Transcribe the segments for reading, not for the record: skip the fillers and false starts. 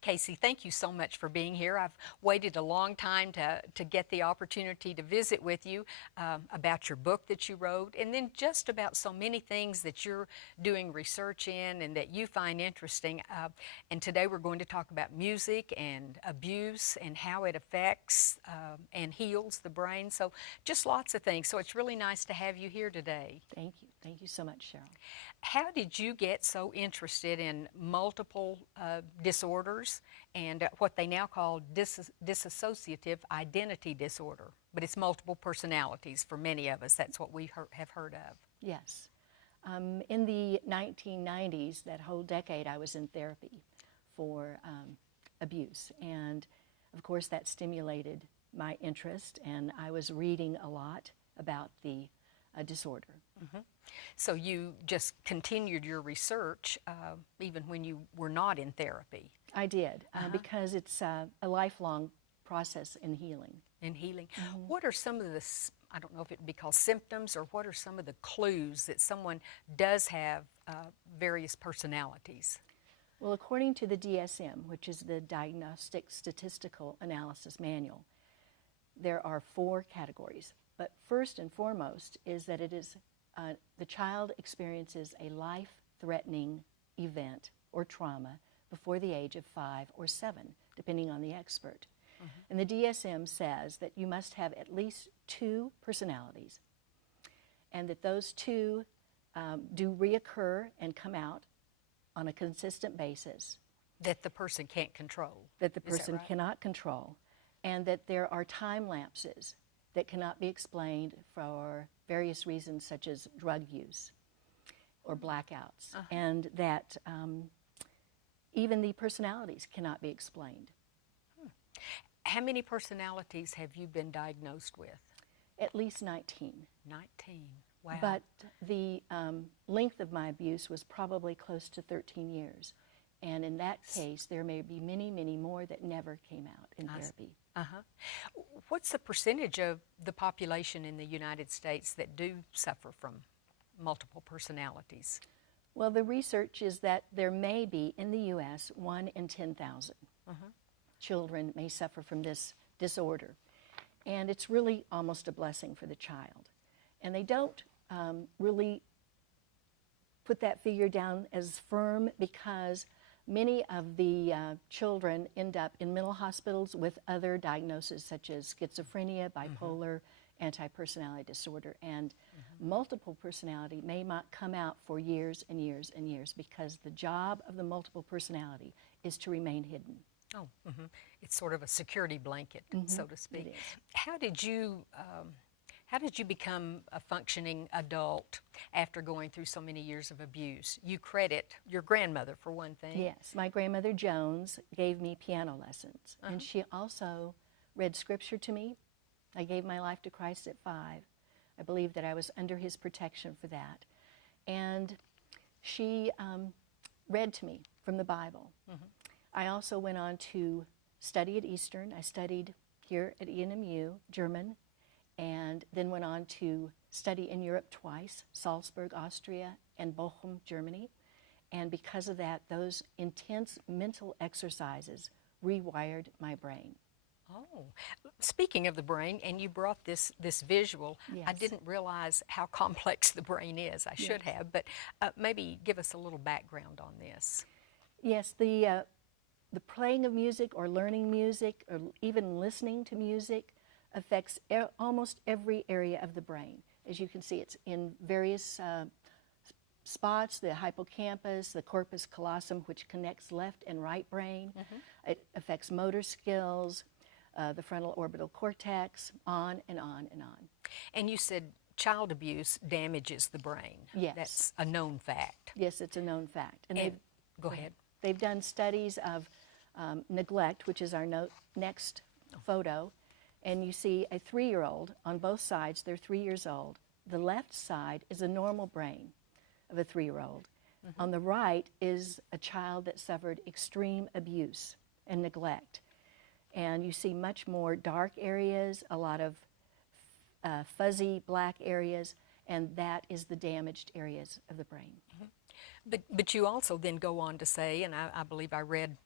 Casey, thank you so much for being here. I've waited a long time to get the opportunity to visit with you about your book that you wrote, and then just about so many things that you're doing research in and that you find interesting. And today we're going to talk about music and abuse and how it affects and heals the brain. So just lots of things. So it's really nice to have you here today. Thank you. Thank you so much, Cheryl. How did you get so interested in multiple disorders and what they now call dissociative identity disorder? But it's multiple personalities for many of us. That's what we have heard of. Yes. In the 1990s, that whole decade, I was in therapy for abuse. And of course, that stimulated my interest, and I was reading a lot about the disorder. Mm-hmm. So you just continued your research even when you were not in therapy? I did, because it's a lifelong process in healing. In healing. Mm-hmm. What are some of the, I don't know if it would be called symptoms, or what are some of the clues that someone does have various personalities? Well, according to the DSM, which is the Diagnostic Statistical Analysis Manual, there are 4 categories. But first and foremost is that it is the child experiences a life-threatening event or trauma before the age of 5 or 7, depending on the expert. Mm-hmm. And the DSM says that you must have at least 2 personalities, and that those 2 do reoccur and come out on a consistent basis. That the person can't control. That the person right? cannot control, and that there are time lapses that cannot be explained for various reasons, such as drug use or blackouts, and that even the personalities cannot be explained. How many personalities have you been diagnosed with? At least 19. 19, wow. But the length of my abuse was probably close to 13 years. And in that case, there may be many, many more that never came out in therapy. What's the percentage of the population in the United States that do suffer from multiple personalities? Well, the research is that there may be, in the U.S., 1 in 10,000 children may suffer from this disorder. And it's really almost a blessing for the child. And they don't really put that figure down as firm, because many of the children end up in mental hospitals with other diagnoses such as schizophrenia, bipolar, anti-personality disorder, and multiple personality may not come out for years and years and years, because the job of the multiple personality is to remain hidden. Oh, it's sort of a security blanket, so to speak. It is. How did you become a functioning adult after going through so many years of abuse? You credit your grandmother, for one thing. Yes, my grandmother Jones gave me piano lessons, and she also read scripture to me. I gave my life to Christ at 5. I believe that I was under his protection for that. And she read to me from the Bible. I also went on to study at Eastern. I studied here at ENMU, German, and then went on to study in Europe twice, Salzburg, Austria, and Bochum, Germany. And because of that, those intense mental exercises rewired my brain. Oh, speaking of the brain, and you brought this visual, Yes. I didn't realize how complex the brain is. I should have, but maybe give us a little background on this. Yes, the playing of music or learning music or even listening to music affects almost every area of the brain. As you can see, it's in various spots: the hippocampus, the corpus callosum, which connects left and right brain. It affects motor skills, the frontal orbital cortex, on and on and on. And you said child abuse damages the brain. Yes. That's a known fact. Yes, it's a known fact. And go ahead. They've done studies of neglect, which is our next photo, and you see a 3-year-old on both sides. They're 3 years old. The left side is a normal brain of a 3-year-old. On the right is a child that suffered extreme abuse and neglect. And you see much more dark areas, a lot of fuzzy black areas, and that is the damaged areas of the brain. But you also then go on to say, and I believe I read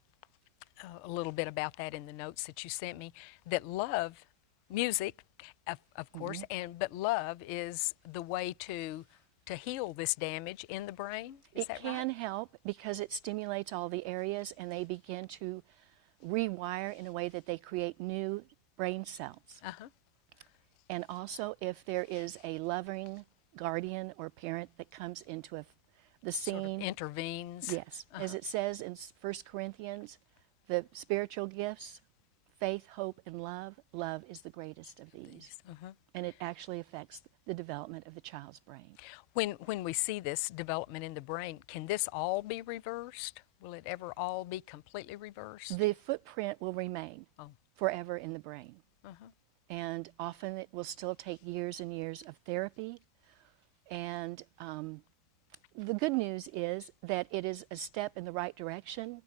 a little bit about that in the notes that you sent me, that love, music, of course, but love is the way to heal this damage in the brain. Is that It can help because it stimulates all the areas and they begin to rewire in a way that they create new brain cells. And also, if there is a loving guardian or parent that comes into the scene, sort of intervenes. Yes, as it says in 1 Corinthians, the spiritual gifts, faith, hope, and love. Love is the greatest of these, and it actually affects the development of the child's brain. When we see this development in the brain, can this all be reversed? Will it ever all be completely reversed? The footprint will remain forever in the brain, and often it will still take years and years of therapy. And the good news is that it is a step in the right direction.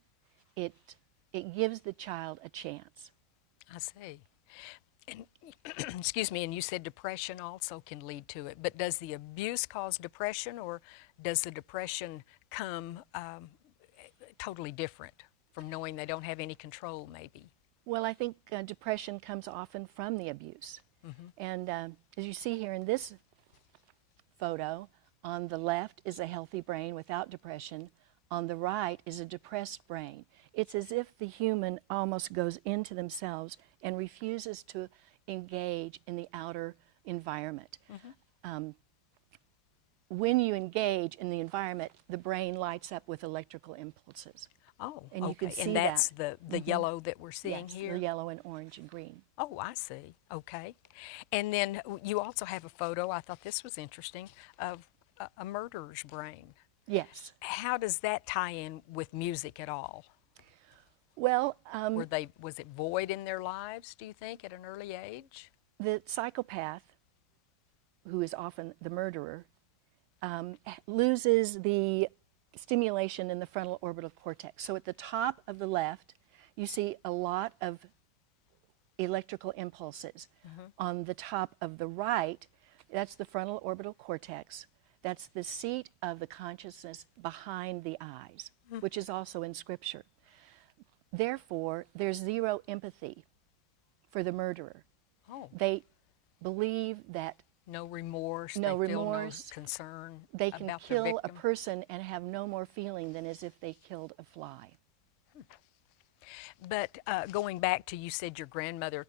It gives the child a chance. I see. And excuse me, and you said depression also can lead to it, but does the abuse cause depression, or does the depression come totally different from knowing they don't have any control, maybe? Well, I think depression comes often from the abuse. And as you see here in this photo, on the left is a healthy brain without depression. On the right is a depressed brain. It's as if the human almost goes into themselves and refuses to engage in the outer environment. When you engage in the environment, the brain lights up with electrical impulses. Oh, and okay. You can see and that's that. the yellow that we're seeing Yes, here? The yellow and orange and green. Oh, I see. Okay. And then you also have a photo, I thought this was interesting, of a murderer's brain. Yes. How does that tie in with music at all? Well, Was it void in their lives, do you think, at an early age? the psychopath, who is often the murderer, loses the stimulation in the frontal orbital cortex. So at the top of the left, you see a lot of electrical impulses. On the top of the right, that's the frontal orbital cortex. That's the seat of the consciousness behind the eyes, which is also in Scripture. Therefore, there's zero empathy for the murderer. Oh. They believe that No remorse, No they feel remorse. no concern they can about their kill a victim. person and have no more feeling than as if they killed a fly. But going back to, you said your grandmother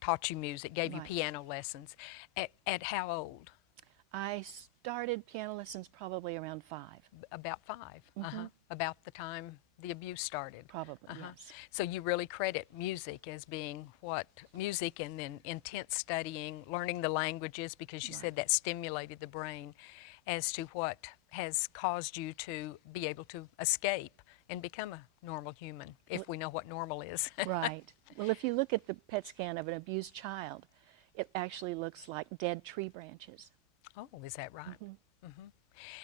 taught you music, gave you Right. piano lessons. At how old? I started piano lessons probably around 5. About 5. About the time the abuse started. Probably, yes. So you really credit music as being what? Music, and then intense studying, learning the languages, because you said that stimulated the brain, as to what has caused you to be able to escape and become a normal human, if we know what normal is. Right. Well, if you look at the PET scan of an abused child, it actually looks like dead tree branches. Oh, is that right?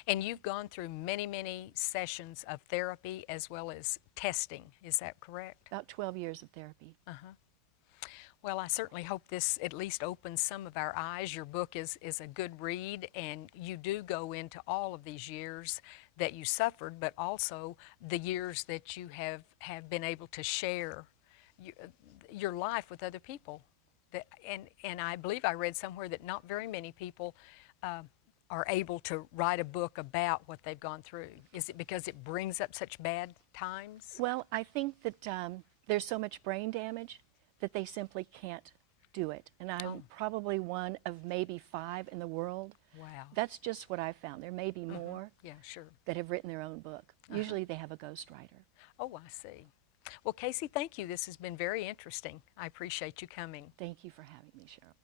And you've gone through many, many sessions of therapy as well as testing. Is that correct? About 12 years of therapy. Well, I certainly hope this at least opens some of our eyes. Your book is a good read, and you do go into all of these years that you suffered, but also the years that you have been able to share your life with other people. And I believe I read somewhere that not very many people are able to write a book about what they've gone through. Is it because it brings up such bad times? Well, I think that there's so much brain damage that they simply can't do it. And I'm probably one of maybe 5 in the world. Wow. That's just what I found. There may be more Yeah, sure. that have written their own book. Usually they have a ghostwriter. Oh, I see. Well, Casey, thank you. This has been very interesting. I appreciate you coming. Thank you for having me, Cheryl.